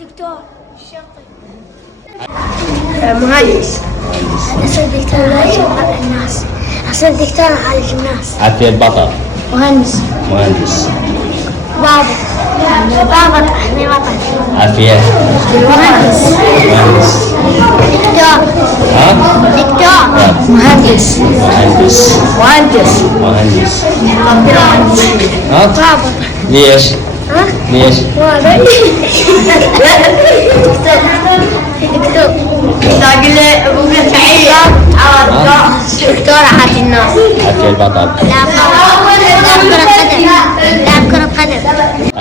دكتور. مهندس. أصير دكتور أعالج الناس. أصير دكتور أعالج الناس. عافية البطل. مهندس. مهندس. ضابط. ضابط أحمي وطن. عافية. مهندس. مهندس. دكتور. ها؟ دكتور. مهندس. مهندس. مهندس. مهندس. ها؟ ضابط. ليش؟ ها؟ ليش؟ دكتور. تقول له ابوك تحيه. دكتور أعالج الناس. عافية البطل. لاعب كرة قدم. لاعب كرة قدم. دكتور.